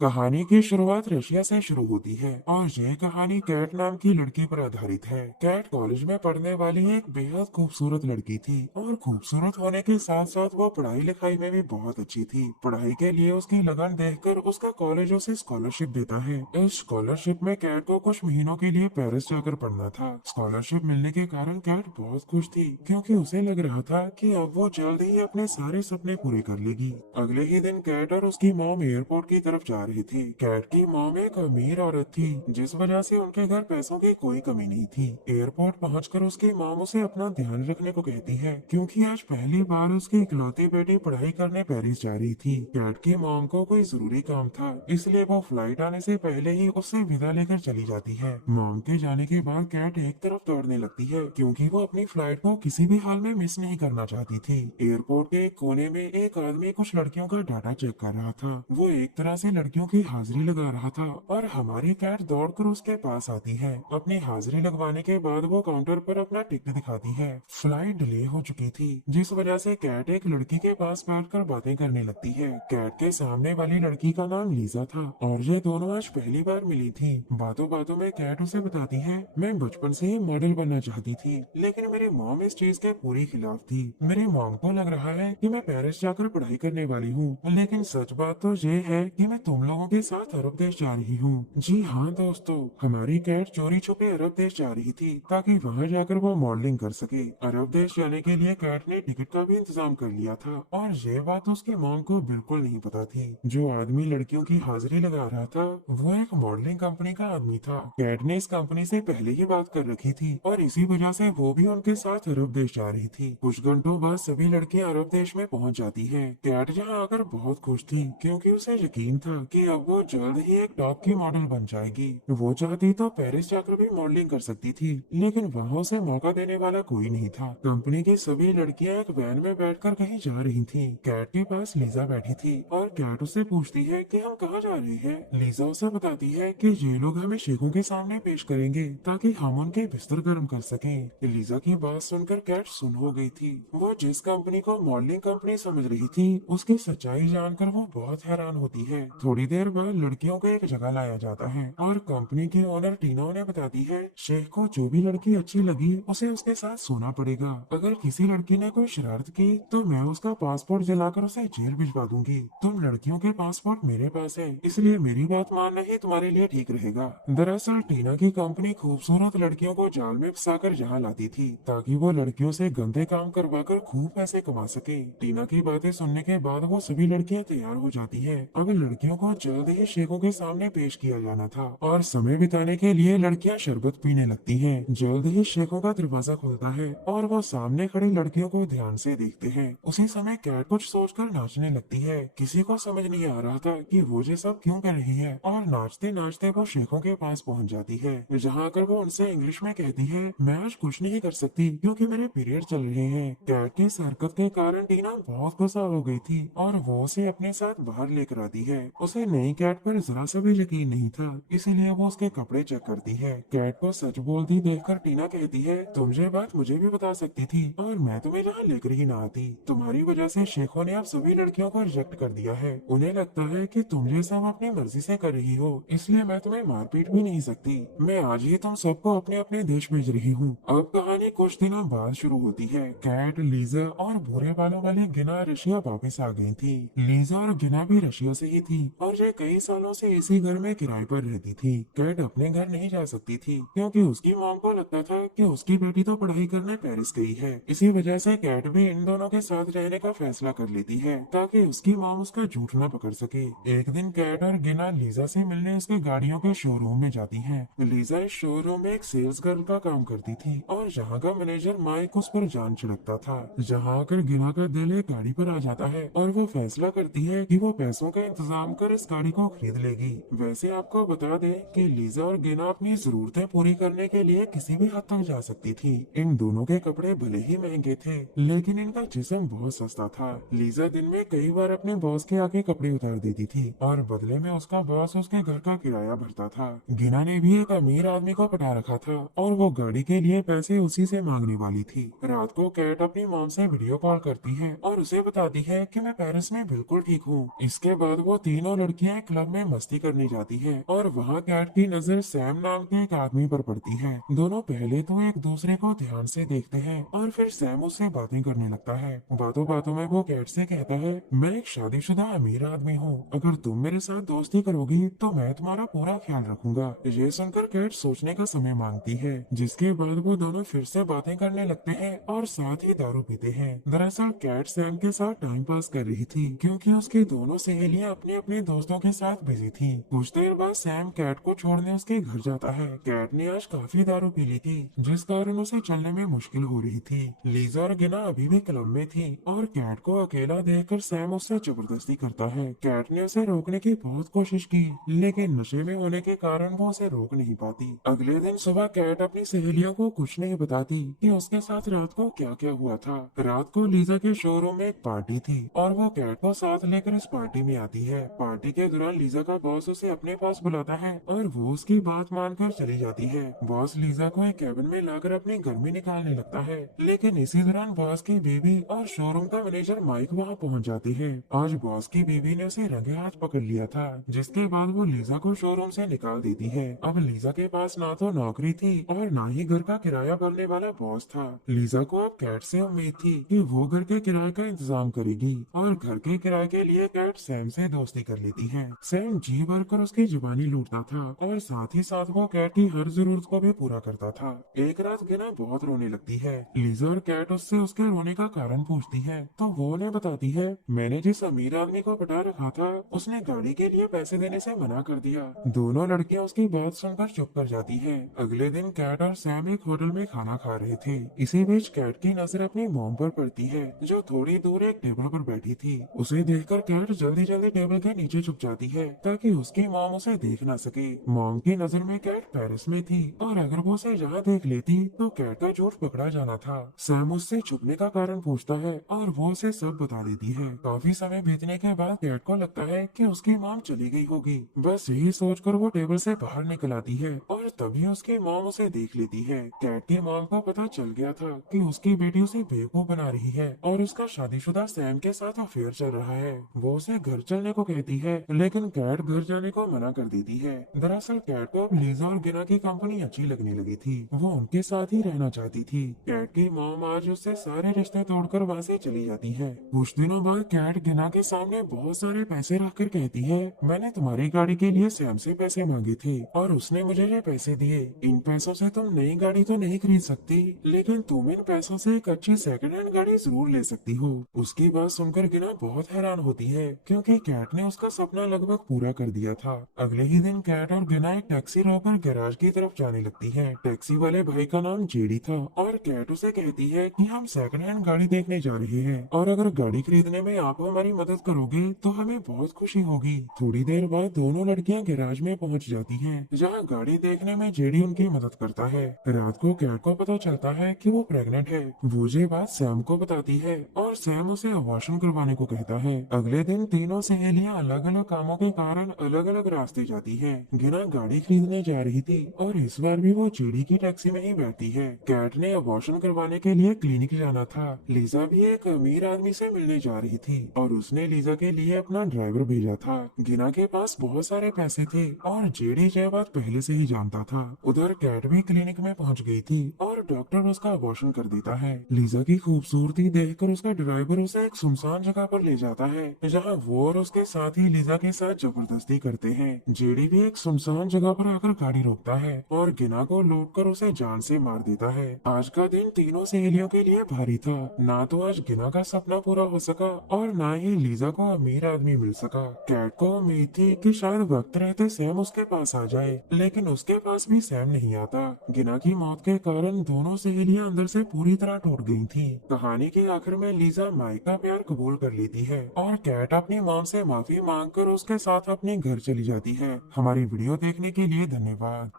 कहानी की शुरुआत रशिया से शुरू होती है और यह कहानी कैट नाम की लड़की पर आधारित है। कैट कॉलेज में पढ़ने वाली एक बेहद खूबसूरत लड़की थी और खूबसूरत होने के साथ साथ वो पढ़ाई लिखाई में भी बहुत अच्छी थी। पढ़ाई के लिए उसकी लगन देखकर उसका कॉलेज उसे स्कॉलरशिप देता है। इस स्कॉलरशिप में कैट को कुछ महीनों के लिए पेरिस जाकर पढ़ना था। स्कॉलरशिप मिलने के कारण कैट बहुत खुश थी क्योंकि उसे लग रहा था कि अब वो जल्द ही अपने सारे सपने पूरे कर लेगी। अगले ही दिन कैट और उसकी मॉम एयरपोर्ट की तरफ जा रही थी। कैट की मॉम एक अमीर औरत थी जिस वजह से उनके घर पैसों की कोई कमी नहीं थी। एयरपोर्ट पहुंचकर उसकी मॉम उसे अपना ध्यान रखने को कहती है क्योंकि आज पहली बार उसकी इकलौती बेटी पढ़ाई करने पेरिस जा रही थी। कैट की मॉम को कोई जरूरी काम था इसलिए वो फ्लाइट आने से पहले ही उससे विदा लेकर चली जाती है। मॉम के जाने के बाद कैट एक तरफ दौड़ने लगती है क्योंकि वो अपनी फ्लाइट को किसी भी हाल में मिस नहीं करना चाहती थी। एयरपोर्ट के एक कोने में एक आदमी कुछ लड़कियों का डाटा चेक कर रहा था। वो एक तरह से लड़कियों की हाजिरी लगा रहा था और हमारी कैट दौड़कर उसके पास आती है। अपनी हाजिरी लगवाने के बाद वो काउंटर पर अपना टिकट दिखाती है। फ्लाइट डिले हो चुकी थी जिस वजह से कैट एक लड़की के पास बैठकर बातें करने लगती है। कैट के सामने वाली लड़की का नाम लीजा था और ये दोनों आज पहली बार मिली थी। बातों बातों में कैट उसे बताती है, मैं बचपन से ही मॉडल बनना चाहती थी लेकिन मेरी मॉम इस चीज के पूरी खिलाफ थी। मेरी मॉम को लग रहा है कि मैं पेरिस जाकर पढ़ाई करने वाली हूँ लेकिन सच बात तो ये है कि मैं तुम लोगों के साथ अरब देश जा रही हूँ। जी हाँ दोस्तों, हमारी कैट चोरी छुपे अरब देश जा रही थी ताकि वहाँ जाकर वो मॉडलिंग कर सके। अरब देश जाने के लिए कैट ने टिकट का भी इंतजाम कर लिया था और ये बात उसकी मॉम को बिल्कुल नहीं पता थी। जो आदमी लड़कियों की हाजिरी लगा रहा था वो एक मॉडलिंग कंपनी का आदमी था। कैट ने इस कंपनी से पहले ही बात कर रखी थी और इसी वजह से वो भी उनके साथ अरब देश जा रही थी। कुछ घंटों बाद सभी लड़कियां अरब देश में पहुंच जाती हैं। कैट यहाँ आकर बहुत खुश थी क्योंकि उसे यकीन था कि अब वो जल्द ही एक टॉप की मॉडल बन जाएगी। वो चाहती तो पेरिस जाकर भी मॉडलिंग कर सकती थी लेकिन वहाँ उसे मौका देने वाला कोई नहीं था। कंपनी की सभी लड़कियां एक वैन में बैठकर कहीं जा रही थीं। कैट के पास लीजा बैठी थी और कैट उससे पूछती है कि हम कहाँ जा रहे हैं। लीजा उसे बताती है कि ये लोग हमें शेखों के सामने पेश करेंगे ताकि हम उनके बिस्तर गर्म कर सकें। लीजा की बात सुनकर कैट सुन हो गई थी। वो जिस कंपनी को मॉडलिंग कंपनी समझ रही थी उसकी सच्चाई जानकर वो बहुत हैरान होती है। थोड़ी देर बाद लड़कियों को एक जगह लाया जाता है और कंपनी की ओनर टीना उन्हें बताती है, शेख को जो भी लड़की अच्छी लगी उसे उसके साथ सोना पड़ेगा। अगर किसी लड़की ने कोई शरारत की तो मैं उसका पासपोर्ट जलाकर उसे जेल भिजवा दूंगी। तुम लड़कियों के पासपोर्ट मेरे पास है इसलिए मेरी बात मानना ही तुम्हारे लिए ठीक रहेगा। दरअसल टीना की कंपनी खूबसूरत लड़कियों को जाल में फंसाकर यहाँ लाती थी ताकि वो लड़कियों से गंदे काम करवाकर खूब पैसे कमा सके। टीना की बातें सुनने के बाद वो सभी लड़कियां तैयार हो जाती है। अब लड़कियों को जल्द ही शेखों के सामने पेश किया जाना था और समय बिताने के लिए लड़कियां शरबत पीने लगती हैं। जल्द ही शेखों का दरवाजा खुलता है और वो सामने खड़ी लड़कियों को ध्यान से देखते हैं। उसी समय कैट कुछ सोचकर नाचने लगती है। किसी को समझ नहीं आ रहा था कि वो ये सब क्यों कर रही है और नाचते नाचते वो शेखों के पास पहुंच जाती है। जहाँ आकर वो उनसे इंग्लिश में कहती है, मैं आज कुछ नहीं कर सकती क्योंकि मेरे पीरियड चल रहे हैं। कैट की इस हरकत के कारण टीना बहुत गुस्सा हो गई थी और वो उसे अपने साथ बाहर लेकर आती है। उसे नई कैट पर जरा सा भी यकीन नहीं था इसीलिए वो उसके कपड़े चेक करती है। कैट को सच बोलती देखकर टीना कहती है, तुम ये बात मुझे भी बता सकती थी और मैं तुम्हें यहाँ लेकर ही ना आती। तुम्हारी वजह से शेखों ने अब सभी लड़कियों को रिजेक्ट कर दिया है। उन्हें लगता है कि तुम ये सब अपनी मर्जी से कर रही हो इसलिए मैं तुम्हें मारपीट भी नहीं सकती। मैं आज ही तुम सबको अपने अपने देश भेज रही हूँ। अब कहानी कुछ दिनों बाद शुरू होती है। कैट, लीजा और भूरे बालों वाली गिना रशिया वापस आ गई थी। लीजा और गिना भी रशिया से ही थी और ये कई सालों से इसी घर में किराए पर रहती थी। कैट अपने घर नहीं जा सकती थी क्योंकि उसकी मॉम को लगता था कि उसकी बेटी तो पढ़ाई करने पेरिस गई है। इसी वजह से कैट भी इन दोनों के साथ रहने का फैसला कर लेती है ताकि उसकी मॉम उसका झूठ न पकड़ सके। एक दिन कैट और गिना लीजा से मिलने उसके गाड़ियों के शोरूम में जाती है। लीजा इस शोरूम में एक सेल्स गर्ल का काम करती थी और यहाँ का मैनेजर माइक उस पर जान छिड़कता था। जहाँ आकर गिना का दिल एक गाड़ी पर आ जाता है और वो फैसला करती है कि वो पैसों का इंतजाम कर इस गाड़ी को खरीद लेगी। वैसे आपको बता दें कि लीजा और गिना अपनी जरूरतें पूरी करने के लिए किसी भी हद तक जा सकती थी। इन दोनों के कपड़े भले ही महंगे थे लेकिन इनका जिस्म बहुत सस्ता था। लीजा दिन में कई बार अपने बॉस के आगे कपड़े उतार देती थी और बदले में उसका बॉस उसके घर का किराया भरता था। गिना ने भी एक अमीर आदमी को पटा रखा था और वो गाड़ी के लिए पैसे उसी से मांगने वाली थी। रात को कैट अपनी मॉम से वीडियो कॉल करती है और उसे बताती है कि मैं पेरिस में बिल्कुल ठीक हूँ। इसके बाद वो तीनों लड़कियां क्लब में मस्ती करने जाती है और वहाँ कैट की नजर सैम नाम के एक आदमी पर पड़ती है। दोनों पहले तो एक दूसरे को ध्यान से देखते हैं और फिर सैम उससे बातें करने लगता है। बातों बातों में वो कैट से कहता है, मैं एक शादीशुदा अमीर आदमी हूँ, अगर तुम मेरे साथ दोस्ती करोगी तो मैं तुम्हारा पूरा ख्याल रखूंगा। ये सुनकर कैट सोचने का समय मांगती है, जिसके बाद वो दोनों फिर से बातें करने लगते हैं और साथ ही दारू पीते हैं। दरअसल कैट सैम के साथ टाइम पास कर रही थी क्योंकि उसकी दोनों सहेलियां अपने अपने दोस्तों के साथ बिजी थी। कुछ देर बाद सैम कैट को छोड़ने उसके घर जाता है। कैट ने आज काफी दारू पी ली थी, जिस कारण उसे चलने में मुश्किल हो रही थी। लीजा और गिना अभी भी क्लब में थी और कैट को अकेला देखकर सैम उससे जबरदस्ती करता है। कैट ने उसे रोकने की बहुत कोशिश की, लेकिन नशे में होने के कारण वो उसे रोक नहीं पाती। अगले दिन सुबह कैट अपनी सहेलियों को कुछ नहीं बताती कि उसके साथ रात को क्या क्या हुआ था। रात को लीजा के शोरूम में एक पार्टी थी और वो कैट को साथ लेकर इस पार्टी में आती है। पार्टी के दौरान लीजा का बॉस उसे अपने पास बुलाता है और वो उसकी बात मानकर चली जाती है। बॉस लीजा को एक कैबिन में लाकर अपने घर में निकालने लगता है, लेकिन इसी दौरान बॉस की बीवी और शोरूम का मैनेजर माइक वहाँ पहुँच जाती है। आज बॉस की बीवी ने उसे रंगे हाथ पकड़ लिया था, जिसके बाद वो लीजा को शोरूम से निकाल देती है। अब लीजा के पास ना तो नौकरी थी और ना ही घर का किराया भरने वाला बॉस था। लीजा को अब कैट से उम्मीद थी कि वो घर के किराए का इंतजाम करेगी और घर के किराए के लिए कैट सैम से दोस्ती कर लेती है। सैम जी भरकर उसकी जुबानी लूटता था और साथ ही साथ वो कैट की हर जरूरत को भी पूरा करता था। एक रात गिना बहुत रोने लगती है। लीजा और कैट उससे उसके रोने का कारण पूछती है तो वो उन्हें बताती है, मैंने जिस अमीर आदमी को पटा रखा था उसने गाड़ी के लिए पैसे देने से मना कर दिया। दोनों लड़कियां उसकी बात सुनकर चुप कर जाती है। अगले दिन कैट और सैम एक होटल में खाना खा रहे थे। इसी बीच कैट की नजर अपनी मॉम पर पड़ती है, जो थोड़ी दूर एक टेबल पर बैठी थी। उसे देखकर कैट जल्दी जल्दी टेबल के नीचे छुप जाती है ताकि उसकी मॉम उसे देख ना सके। मॉम की नजर में कैट पेरिस में थी और अगर वो उसे यहाँ देख लेती तो कैट का झूठ पकड़ा जाना था। सैम उससे छुपने का कारण पूछता है और वो उसे सब बता देती है। काफी समय बीतने के बाद कैट को लगता है कि उसकी मॉम चली गई होगी। बस यही सोचकर वो टेबल से बाहर निकल आती है और तभी उसकी मॉम उसे देख लेती है। कैट की मॉम को पता चल गया था कि उसकी बेटी उसे बेवकूफ बना रही है और उसका शादीशुदा सैम के साथ अफेयर चल रहा है। वो उसे घर चलने को कहती है, लेकिन कैट घर जाने को मना कर देती है। दरअसल कैट को अब लीजा और गिना की कंपनी अच्छी लगने लगी थी। वो उनके साथ ही रहना चाहती थी। कैट की मॉम आज उससे सारे रिश्ते तोड़कर वहाँ से चली जाती है। कुछ दिनों बाद कैट गिना के सामने बहुत सारे पैसे रखकर कहती है, मैंने तुम्हारी गाड़ी के लिए सैम से पैसे मांगे थे और उसने मुझे ये पैसे दिए। इन पैसों से तुम नई गाड़ी तो नहीं खरीद सकती, लेकिन तुम इन पैसों से एक अच्छी सेकंड हैंड गाड़ी जरूर ले सकती हो। उसकी बात सुनकर गिना बहुत हैरान होती है क्योंकि कैट ने उसका सपना लगभग पूरा कर दिया था। अगले ही दिन कैट और गिना एक टैक्सी रोककर गैराज की तरफ जाने लगती है। टैक्सी वाले भाई का नाम जेडी था और कैट उसे कहती है कि हम सेकंड हैंड गाड़ी देखने जा रहे हैं और अगर गाड़ी खरीदने में आप हमारी मदद करोगे तो हमें बहुत खुशी होगी। थोड़ी देर बाद दोनों लड़कियां गैराज में पहुंच जाती हैं, जहां गाड़ी देखने में जेडी उनकी मदद करता है। रात को कैट को पता चलता है कि वो प्रेग्नेंट है। वो ये बात सैम को बताती है और सैम उसे अबॉर्शन करवाने को कहता है। अगले दिन तीनों सहेलियां अलग अलग कामों के कारण अलग अलग रास्ते जाती है। गिना गाड़ी खरीदने जा रही थी और इस बार भी वो जेडी की टैक्सी में ही बैठती है। कैट ने अबॉर्शन करवाने के लिए क्लिनिक जाना था। लीजा भी एक अमीर आदमी से मिलने जा रही थी और उसने लीजा के लिए अपना ड्राइवर भेजा था। गिना के पास बहुत सारे पैसे थे और जेडी यह बात पहले से ही जानता था। उधर कैट भी क्लिनिक में पहुंच गई थी और डॉक्टर उसका अबॉर्शन कर देता है। लीजा की खूबसूरती देखकर उसका ड्राइवर उसे एक सुनसान जगह पर ले जाता है, जहां वो और उसके साथी लीजा के साथ जबरदस्ती करते हैं। जेडी भी एक सुनसान जगह पर आकर गाड़ी रोकता है और गिना को लूटकर उसे जान से मार देता है। आज का दिन तीनों सहेलियों के लिए भारी था। ना तो आज गिना का सपना पूरा हो सका और ना ही लीजा को अमीर आदमी मिल सका। कैट को उम्मीद थी कि शायद वक्त रहते सैम उसके पास आ जाए, लेकिन उसके पास भी सैम नहीं आता। गिना की मौत के कारण दोनों सहेलियां अंदर से पूरी तरह टूट गई थीं। कहानी के आखिर में लीजा माइक का प्यार कबूल कर लेती है और कैट अपनी मॉम से माफी मांगकर उसके साथ अपने घर चली जाती है। हमारी वीडियो देखने के लिए धन्यवाद।